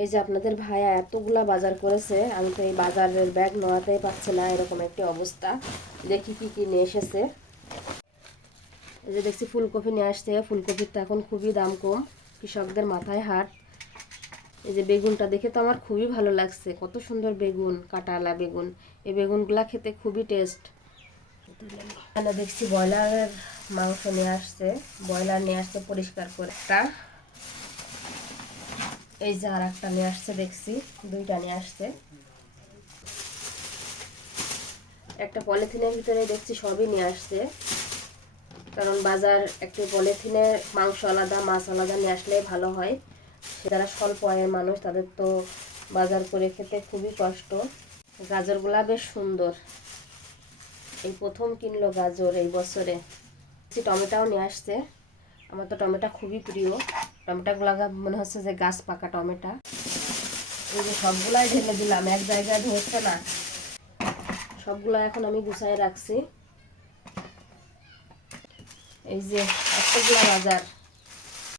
এই যে আপনাদের ভাইয়া এতগুলা বাজার করেছে, আমি তো এই বাজারের ব্যাগ নড়াতেই পারছি না, এরকম একটি অবস্থা। দেখি কি কি নিয়ে এসেছে। এই যে দেখছি ফুলকপি নিয়ে আসছে, ফুলকপির তো এখন খুবই দাম কম, কৃষকদের মাথায় হাত। এই যে বেগুনটা দেখে তো আমার খুবই ভালো লাগছে, কত সুন্দর বেগুন, কাঁটাওয়ালা বেগুন। এই বেগুনগুলা খেতে খুবই টেস্ট। এখানে দেখছি ব্রয়লারের মাংস নিয়ে আসছে, ব্রয়লার নিয়ে আসছে পরিষ্কার করে একটা। এই যে আর একটা নিয়ে আসছে, দেখছি দুইটা নিয়ে আসছে। একটা পলিথিনের ভিতরে দেখছি সবই নিয়ে আসছে, কারণ বাজার একটি পলিথিনে মাংস আলাদা মাছ আলাদা নিয়ে আসলে ভালো হয়। যারা স্বল্প আয়ের মানুষ তাদের তো বাজার করে খেতে খুবই কষ্ট। গাজরগুলা বেশ সুন্দর, এই প্রথম কিনলো গাজর এই বছরে। টমেটোও নিয়ে আসছে, আমার তো টমেটো খুবই প্রিয়। টমেটোগুলা মনে হচ্ছে যে গাছ পাকা টমেটো। এই যে সবগুলাই ঢেলে দিলাম, এক জায়গায় ধরছে না, সবগুলো এখন আমি গুছাই রাখছি। এই যে এতগুলা বাজার,